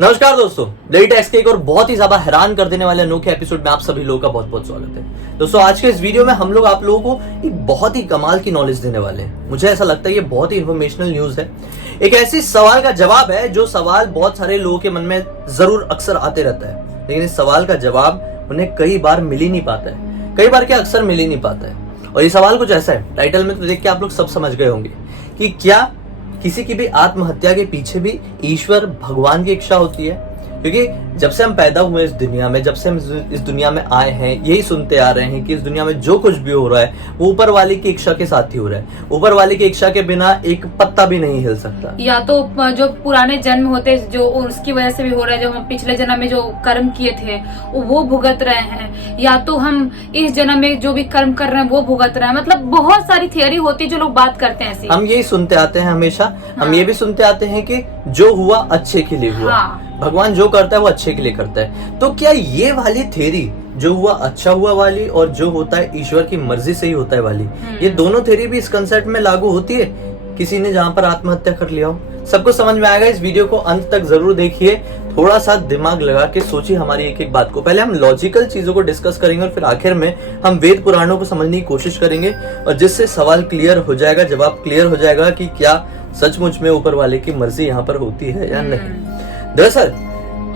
नमस्कार दोस्तों, daily tax के एक और बहुत ही ज्यादा हैरान कर देने वाले अनोखे एपिसोड में आप सभी लोगों का बहुत बहुत स्वागत है। दोस्तों, आज के इस वीडियो में हम लोग आप लोगों को एक बहुत ही कमाल की नॉलेज देने वाले हैं। मुझे ऐसा लगता है ये बहुत ही इन्फॉर्मेशनल न्यूज है। एक ऐसी सवाल का जवाब है जो सवाल बहुत सारे लोगों के मन में जरूर अक्सर आते रहता है, लेकिन इस सवाल का जवाब उन्हें कई बार मिल ही नहीं पाता है। कई बार क्या अक्सर मिल ही नहीं पाता है। और ये सवाल कुछ ऐसा है, टाइटल में तो देख के आप लोग सब समझ गए होंगे कि क्या किसी की भी आत्महत्या के पीछे भी ईश्वर भगवान की इच्छा होती है। क्योंकि जब से हम पैदा हुए इस दुनिया में, जब से हम इस दुनिया में आए हैं, यही सुनते आ रहे हैं कि इस दुनिया में जो कुछ भी हो रहा है वो ऊपर वाले की इच्छा के साथ ही हो रहा है। ऊपर वाले की इच्छा के बिना एक पत्ता भी नहीं हिल सकता। या तो जो पुराने जन्म होते जो उसकी वजह से भी हो रहा है, जो हम पिछले जन्म में जो कर्म किए थे वो भुगत रहे हैं, या तो हम इस जन्म में जो भी कर्म कर रहे हैं वो भुगत रहे हैं। मतलब बहुत सारी थियरी होती है जो लोग बात करते हैं ऐसी। हम यही सुनते आते हैं हमेशा। हम ये भी सुनते आते हैं कि जो हुआ अच्छे के लिए हुआ। भगवान जो करता है वो अच्छे के लिए करता है। तो क्या ये वाली थ्योरी, जो हुआ अच्छा हुआ वाली और जो होता है ईश्वर की मर्जी से ही होता है वाली, ये दोनों थ्योरी भी इस कंसेप्ट में लागू होती है किसी ने जहां पर आत्महत्या कर लिया हो? सबको समझ में आएगा। इस वीडियो को अंत तक जरूर देखिए, थोड़ा सा दिमाग लगा के सोचिए हमारी एक एक बात को। पहले हम लॉजिकल चीजों को डिस्कस करेंगे और फिर आखिर में हम वेद पुराणों को समझने की कोशिश करेंगे, और जिससे सवाल क्लियर हो जाएगा, जवाब क्लियर हो जाएगा कि क्या सचमुच में ऊपर वाले की मर्जी यहाँ पर होती है या नहीं। दरअसल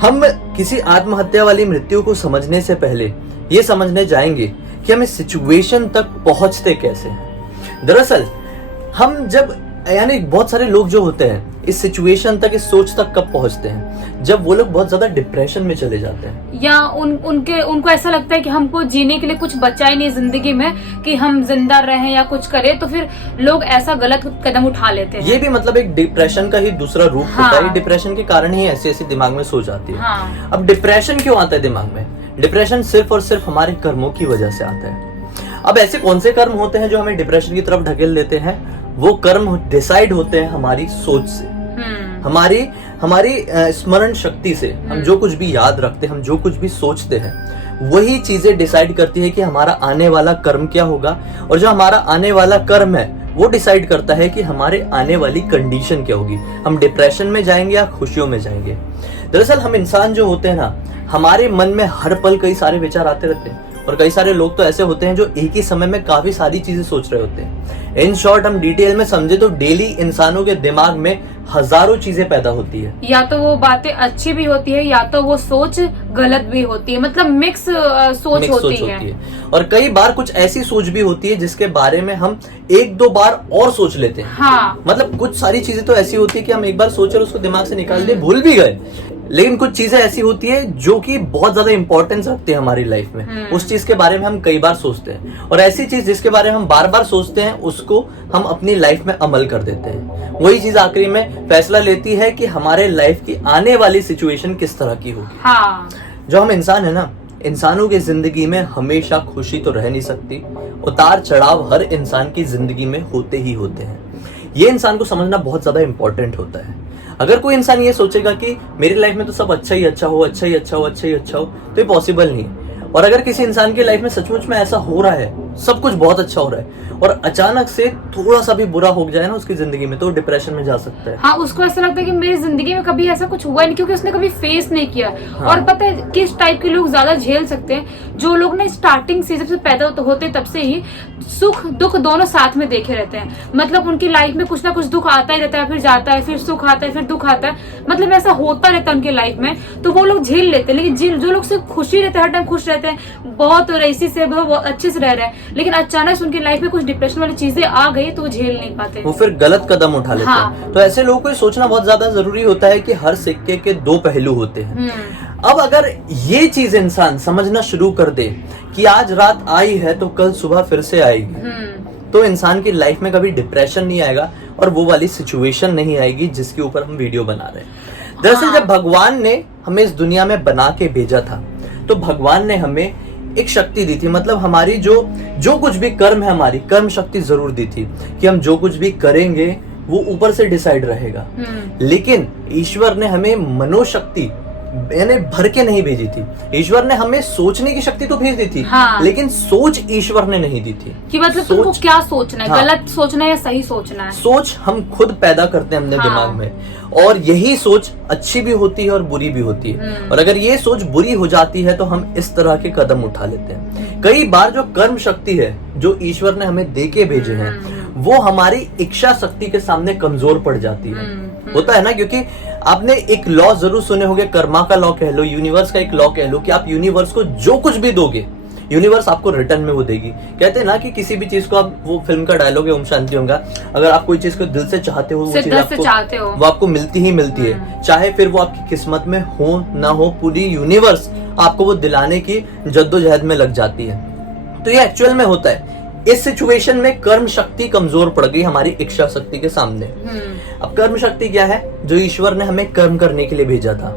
हम किसी आत्महत्या वाली मृत्यु को समझने से पहले ये समझने जाएंगे कि हम इस सिचुएशन तक पहुंचते कैसे हैं। दरअसल हम जब बहुत सारे लोग जो होते हैं इस सिचुएशन तक, इस सोच तक कब पहुंचते हैं, जब वो लोग बहुत ज्यादा डिप्रेशन में चले जाते हैं, या उनको ऐसा लगता है कि हमको जीने के लिए कुछ बचा ही नहीं जिंदगी में, कि हम जिंदा रहें या कुछ करें, तो फिर लोग ऐसा गलत कदम उठा लेते हैं। ये भी मतलब एक डिप्रेशन का ही दूसरा रूप होता है। डिप्रेशन के कारण ही ऐसी ऐसी दिमाग में सोच आती है। अब डिप्रेशन क्यों आता है दिमाग में? डिप्रेशन सिर्फ और सिर्फ हमारे कर्मों की वजह से आता है। अब ऐसे कौन से कर्म होते हैं जो हमें डिप्रेशन की तरफ ढकेल देते हैं? वो कर्म डिसाइड होते हैं हमारी सोच से, हमारी स्मरण शक्ति से। हम जो कुछ भी याद रखते हैं, हम जो कुछ भी सोचते हैं, वही चीजें डिसाइड करती है कि हमारा आने वाला कर्म क्या होगा। और जो हमारा आने वाला कर्म है वो डिसाइड करता है कि हमारे आने वाली कंडीशन क्या होगी। हम डिप्रेशन में जाएंगे या खुशियों में जाएंगे। दरअसल हम इंसान जो होते हैं ना, हमारे मन में हर पल कई सारे विचार आते रहते हैं, और कई सारे लोग तो ऐसे होते हैं जो एक ही समय में काफी सारी चीजें सोच रहे होते हैं। इन शॉर्ट हम डिटेल में समझे तो डेली इंसानों के दिमाग में हजारों चीजें पैदा होती है। या तो वो बातें अच्छी भी होती है, या तो वो सोच गलत भी होती है। मतलब मिक्स सोच होती है। और कई बार कुछ ऐसी सोच भी होती है जिसके बारे में हम एक दो बार और सोच लेते हैं। मतलब कुछ सारी चीजें तो ऐसी होती है कि हम एक बार सोचे और उसको दिमाग से निकाल दिए, भूल भी गए। लेकिन कुछ चीजें ऐसी होती है जो कि बहुत ज्यादा इंपॉर्टेंस रखती है हमारी लाइफ में। उस चीज के बारे में हम कई बार सोचते हैं, और ऐसी चीज जिसके बारे में हम बार बार सोचते हैं उसको हम अपनी लाइफ में अमल कर देते हैं। वही चीज आखिरी में फैसला लेती है कि हमारे लाइफ की आने वाली सिचुएशन किस तरह की होगी। जो हम इंसान है ना, इंसानों की जिंदगी में हमेशा खुशी तो रह नहीं सकती। उतार चढ़ाव हर इंसान की जिंदगी में होते ही होते हैं। ये इंसान को समझना बहुत ज्यादा इंपॉर्टेंट होता है। अगर कोई इंसान ये सोचेगा कि मेरी लाइफ में तो सब अच्छा ही अच्छा हो, अच्छा ही अच्छा हो, अच्छा ही अच्छा हो, तो ये पॉसिबल नहीं है। और अगर किसी इंसान की लाइफ में सचमुच में ऐसा हो रहा है, सब कुछ बहुत अच्छा हो रहा है, और अचानक से थोड़ा सा भी बुरा हो जाए ना उसकी जिंदगी में, तो डिप्रेशन में जा सकता है। उसको ऐसा लगता है कि मेरी जिंदगी में कभी ऐसा कुछ हुआ नहीं, क्योंकि उसने कभी फेस नहीं किया। और पता है किस टाइप के लोग ज्यादा झेल सकते हैं? जो लोग ना स्टार्टिंग से, जब से पैदा होते तब से ही सुख दुख दोनों साथ में देखे रहते हैं। मतलब उनकी लाइफ में कुछ ना कुछ दुख आता ही रहता है, फिर जाता है, फिर सुख आता है, फिर दुख आता है। मतलब ऐसा होता रहता है उनकी लाइफ में, तो वो लोग झेल लेते हैं। लेकिन जो लोग सिर्फ खुशी रहते हैं, हर टाइम खुश रहते हैं, बहुत रईसी से बहुत अच्छे से रह रहे हैं, लेकिन अचानक से उनकी लाइफ में कुछ डिप्रेशन वाली चीजें आ गई तो वो झेल नहीं पाते, वो फिर गलत कदम उठा लेते हैं। तो ऐसे लोगों को सोचना बहुत ज्यादा जरूरी होता है कि हर सिक्के के दो पहलू होते हैं। अब अगर ये चीज इंसान समझना शुरू कर दे कि आज रात आई है तो कल सुबह फिर से आएगी, तो इंसान की लाइफ में कभी डिप्रेशन नहीं आएगा और वो वाली सिचुएशन नहीं आएगी जिसके ऊपर हम वीडियो बना रहे हैं। दरअसल जब भगवान ने हमें इस दुनिया में बना के भेजा था, तो भगवान ने हमें एक शक्ति दी थी। मतलब हमारी जो कुछ भी कर्म है, हमारी कर्म शक्ति जरूर दी थी कि हम जो कुछ भी करेंगे वो ऊपर से डिसाइड रहेगा। लेकिन ईश्वर ने हमें मनोशक्ति यानी भर के नहीं भेजी थी। ईश्वर ने हमें सोचने की शक्ति तो भेज दी थी, हाँ। लेकिन सोच ईश्वर ने नहीं दी थी कि मतलब तुमको क्या सोचना है, हाँ। गलत सोचना है या सही सोचना है। सोच हम खुद पैदा करते हैं अपने हाँ। दिमाग में, और यही सोच अच्छी भी होती है और बुरी भी होती है। और अगर ये सोच बुरी हो जाती है तो हम इस तरह के कदम उठा लेते हैं। कई बार जो कर्म शक्ति है जो ईश्वर ने हमें देके भेजे हैं, वो हमारी इच्छा शक्ति के सामने कमजोर पड़ जाती है। होता है ना, क्योंकि आपने एक लॉ जरूर सुने होंगे, कर्मा का लॉ कह लो, यूनिवर्स का एक लॉ कह लो, कि आप यूनिवर्स को जो कुछ भी दोगे यूनिवर्स आपको रिटर्न में वो देगी। कहते हैं ना कि किसी भी चीज को आप, वो फिल्म का डायलॉग है ओम शांति होगा, अगर आप कोई चीज को दिल से चाहते हो, वो चीज आपको वो आपको मिलती ही मिलती है, चाहे फिर वो आपकी किस्मत में हो ना हो, पूरी यूनिवर्स आपको वो दिलाने की जद्दोजहद में लग जाती है। तो ये एक्चुअल में होता है। इस सिचुएशन में कर्म शक्ति कमजोर पड़ गई हमारी इच्छा शक्ति के सामने। अब कर्म शक्ति क्या है? जो ईश्वर ने हमें कर्म करने के लिए भेजा था,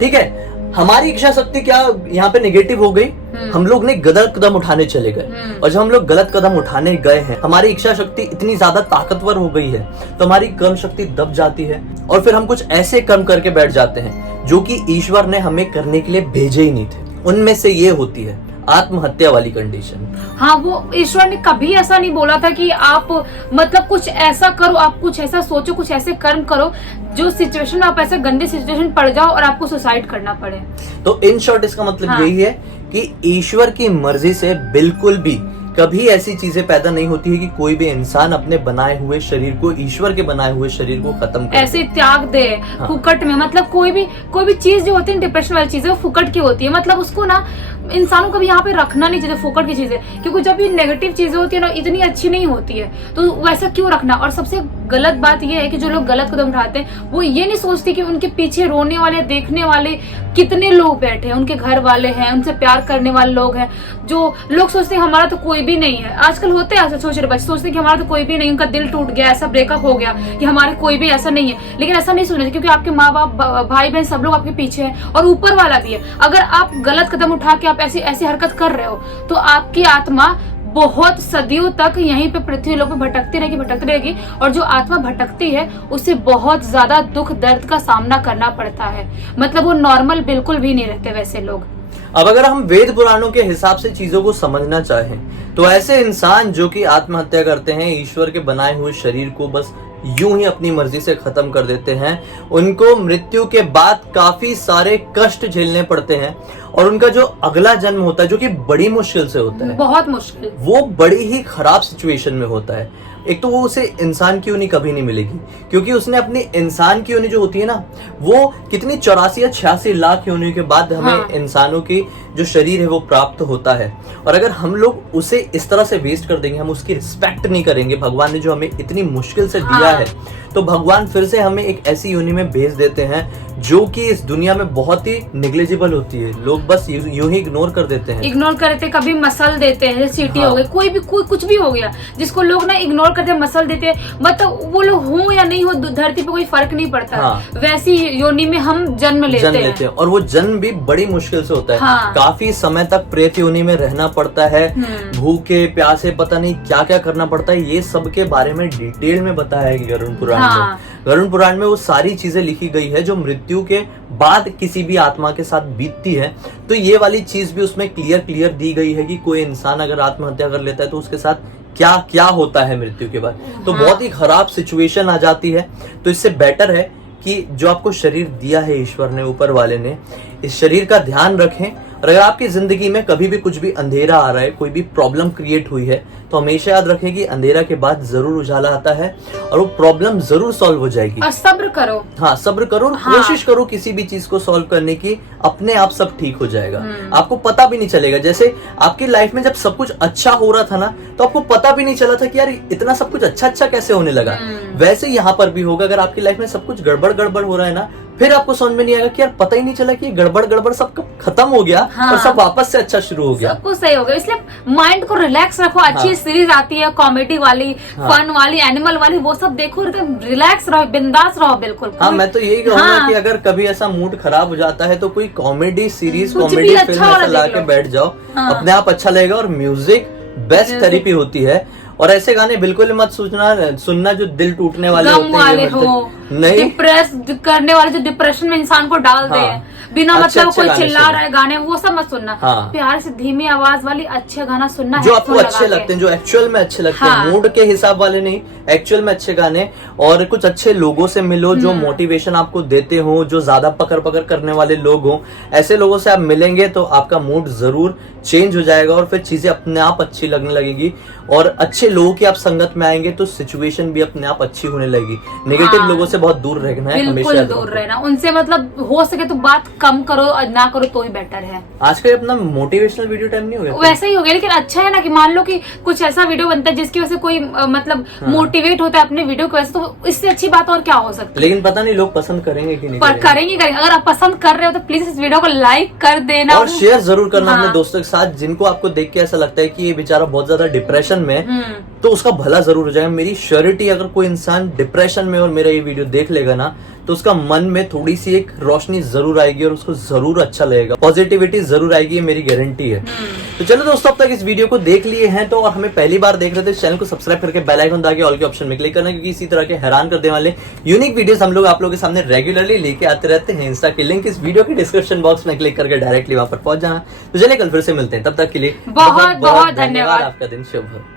ठीक है। हमारी इच्छा शक्ति क्या यहाँ पे नेगेटिव हो गई, हम लोग ने गलत कदम उठाने चले गए, और जब हम लोग गलत कदम उठाने गए हैं, हमारी इच्छा शक्ति इतनी ज्यादा ताकतवर हो गई है तो हमारी कर्म शक्ति दब जाती है, और फिर हम कुछ ऐसे कर्म करके बैठ जाते हैं जो कि ईश्वर ने हमें करने के लिए भेजे ही नहीं थे। उनमें से ये होती है आत्महत्या वाली कंडीशन। हाँ, वो ईश्वर ने कभी ऐसा नहीं बोला था कि आप मतलब कुछ ऐसा करो, आप कुछ ऐसा सोचो, कुछ ऐसे कर्म करो जो सिचुएशन में आप ऐसे गंदे सिचुएशन पड़ जाओ और आपको सुसाइड करना पड़े। तो इन शॉर्ट इसका मतलब हाँ। यही है कि ईश्वर की मर्जी से बिल्कुल भी कभी ऐसी चीजें पैदा नहीं होती है कि कोई भी इंसान अपने बनाए हुए शरीर को, ईश्वर के बनाए हुए शरीर को खत्म कर ऐसे त्याग दे हाँ। फुकट में। मतलब कोई भी चीज जो होती है डिप्रेशन वाली चीजें, वो फुकट की होती है। मतलब उसको ना इंसानों को भी यहाँ पे रखना नहीं चाहिए फुकट की चीजें, क्योंकि जब ये नेगेटिव चीजें होती है ना, इतनी अच्छी नहीं होती है, तो वैसा क्यों रखना। और सबसे गलत बात ये है कि जो लोग गलत कदम उठाते हैं, वो ये नहीं सोचते कि उनके पीछे रोने वाले, देखने वाले कितने लोग बैठे हैं, उनके घर वाले हैं, उनसे प्यार करने वाले लोग हैं। जो लोग सोचते हैं हमारा तो कोई भी नहीं है, आजकल होते हैं ऐसे छोटे बच्चे सोचते हैं कि हमारा तो कोई भी नहीं, उनका दिल टूट गया, ऐसा ब्रेकअप हो गया कि हमारे कोई भी ऐसा नहीं है। लेकिन ऐसा नहीं सोचना चाहिए, क्योंकि आपके माँ बाप, भाई बहन सब लोग आपके पीछे हैं, और ऊपर वाला भी है। अगर आप गलत कदम उठा के आप ऐसी हरकत कर रहे हो, तो आपकी आत्मा बहुत सदियों तक यहीं पे पृथ्वी लोक पे भटकती रहेगी, और जो आत्मा भटकती है उसे बहुत ज्यादा दुख दर्द का सामना करना पड़ता है। मतलब वो नॉर्मल बिल्कुल भी नहीं रहते वैसे लोग। अब अगर हम वेद पुराणों के हिसाब से चीजों को समझना चाहें, तो ऐसे इंसान जो कि आत्महत्या करते हैं, ईश्वर के बनाए हुए शरीर को बस यूं ही अपनी मर्जी से खत्म कर देते हैं, उनको मृत्यु के बाद काफी सारे कष्ट झेलने पड़ते हैं, और उनका जो अगला जन्म होता है, जो कि बड़ी मुश्किल से होता है, बहुत मुश्किल, वो बड़ी ही खराब सिचुएशन में होता है। एक तो वो उसे इंसान की योनि कभी नहीं मिलेगी, क्योंकि उसने अपनी इंसान की योनि जो होती है ना, वो कितनी 84 या 86 लाख योनियों के बाद हमें हाँ। इंसानों की जो शरीर है वो प्राप्त होता है। और अगर हम लोग उसे इस तरह से वेस्ट कर देंगे, हम उसकी रिस्पेक्ट नहीं करेंगे, भगवान ने जो हमें इतनी मुश्किल से दिया है, तो भगवान फिर से हमें एक ऐसी योनि में भेज देते हैं जो कि इस दुनिया में बहुत ही निग्लेजिबल होती है। लोग बस यूं ही इग्नोर कर देते हैं, इग्नोर करते, कभी मसल देते हैं, सीटी हाँ। हो गई, कोई कुछ भी हो गया, जिसको लोग ना इग्नोर करते हैं, मसल देते हैं। मतलब वो लोग हो या नहीं हो, धरती पे कोई फर्क नहीं पड़ता। हाँ। वैसी योनि में हम जन्म लेते हैं, और वो जन्म भी बड़ी मुश्किल से होता है। हाँ। काफी समय तक प्रेत योनि में रहना पड़ता है, भूखे प्यासे, पता नहीं क्या क्या करना पड़ता है। ये सब के बारे में डिटेल में बताया है गरुड़ पुराण में। गरुड़ पुराण में वो सारी चीजें लिखी गई है जो मृत्यु के बाद किसी भी आत्मा के साथ बीतती है। तो ये वाली चीज भी उसमें क्लियर दी गई है कि कोई इंसान अगर आत्महत्या कर लेता है तो उसके साथ क्या क्या होता है मृत्यु के बाद। तो बहुत ही खराब सिचुएशन आ जाती है। तो इससे बेटर है कि जो आपको शरीर दिया है ईश्वर ने, ऊपर वाले ने, इस शरीर का ध्यान रखें। और अगर आपकी जिंदगी में कभी भी कुछ भी अंधेरा आ रहा है, कोई भी प्रॉब्लम क्रिएट हुई है, तो हमेशा याद रखें कि अंधेरा के बाद जरूर उजाला आता है और वो प्रॉब्लम जरूर सॉल्व हो जाएगी। और सब्र करो। हाँ, सब्र करो, हाँ। कोशिश करो किसी भी चीज को सॉल्व करने की, अपने आप सब ठीक हो जाएगा। आपको पता भी नहीं चलेगा। जैसे आपकी लाइफ में जब सब कुछ अच्छा हो रहा था ना, तो आपको पता भी नहीं चला था कि यार इतना सब कुछ अच्छा कैसे होने लगा। वैसे यहाँ पर भी होगा। अगर आपकी लाइफ में सब कुछ गड़बड़ हो रहा है ना, फिर आपको समझ में नहीं आएगा कि यार पता ही नहीं चला कि गड़बड़ सब खत्म हो गया। हाँ। और सब वापस से अच्छा शुरू हो गया, सब कुछ सही हो गया। इसलिए माइंड को रिलैक्स रखो। अच्छी सीरीज आती है कॉमेडी वाली, फन वाली, एनिमल वाली, वो सब देखो, रिलैक्स रहो, बिंदास रहो बिल्कुल। हाँ, मैं तो यही कहूंगा कि अगर कभी ऐसा मूड खराब हो जाता है तो कोई कॉमेडी सीरीज, कॉमेडी फिल्म ऐसा ला के बैठ जाओ, अपने आप अच्छा लगेगा। और म्यूजिक बेस्ट थेरेपी होती है। और ऐसे गाने बिल्कुल मत सुनना जो दिल टूटने वाले होते हैं, नहीं डिप्रेस करने वाले, जो डिप्रेशन में इंसान को डाल दे। बिना अच्छे मतलब अच्छे कोई गाने चिल्ला सुनो। रहा है गाने, वो सब मत सुनना। हाँ। प्यार से धीमी आवाज वाली अच्छे गाना सुनना, जो आपको headphone अच्छे लगा के। लगते हैं, जो एक्चुअल में अच्छे लगते हाँ। हैं, मूड के हिसाब वाले नहीं, एक्चुअल में अच्छे गाने। और कुछ अच्छे लोगों से मिलो जो मोटिवेशन आपको देते हो, जो ज्यादा पकड़ पकड़ करने वाले लोग हो, ऐसे लोगों से आप मिलेंगे तो आपका मूड जरूर चेंज हो जाएगा और फिर चीजें अपने आप अच्छी लगने लगेगी। और अच्छे लोगों की आप संगत में आएंगे तो सिचुएशन भी अपने आप अच्छी होने लगेगी। नेगेटिव हाँ। लोगों से बहुत दूर रहना है, हमेशा बिल्कुल याद दूर रखो। रहना उनसे, मतलब हो सके तो बात कम करो, ना करो तो ही बेटर है। आज का ये अपना मोटिवेशनल वीडियो टाइम नहीं हो गया? वैसा ही हो गया, लेकिन अच्छा है ना कि मान लो कि कुछ ऐसा वीडियो बनता है जिसकी वजह से कोई मतलब मोटिवेट होता है अपने वीडियो की वजह से, तो इससे अच्छी बात और क्या हो सकती है। लेकिन पता नहीं लोग पसंद करेंगे कि नहीं पर करेंगे। अगर आप पसंद कर रहे हो तो प्लीज इस वीडियो को लाइक कर देना और शेयर जरूर करना हाँ। अपने दोस्तों के साथ, जिनको आपको देख के ऐसा लगता है कि ये बेचारा बहुत ज्यादा डिप्रेशन में है, तो उसका भला जरूर हो जाएगा। मेरी श्योरिटी, अगर कोई इंसान डिप्रेशन में और मेरा ये वीडियो देख लेगा ना, तो उसका मन में थोड़ी सी एक रोशनी जरूर आएगी और उसको जरूर अच्छा लगेगा, पॉजिटिविटी जरूर आएगी, ये मेरी गारंटी है। तो चलो दोस्तों, अब तक इस वीडियो को देख लिए हैं तो, और हमें पहली बार देख रहे थे, चैनल को सब्सक्राइब करके बेल आइकन दबा के ऑल के ऑप्शन में क्लिक करना, क्योंकि इसी तरह के हैरान कर देने वाले यूनिक वीडियोस हम लोग आप लोगों के सामने रेगुलरली लेके आते रहते हैं। इंस्टा की लिंक इस वीडियो के डिस्क्रिप्शन बॉक्स में क्लिक करके डायरेक्टली वहां पर पहुंच जाना। तो चलिए कल फिर से मिलते हैं, तब तक के लिए बहुत बहुत धन्यवाद। आपका दिन शुभ हो।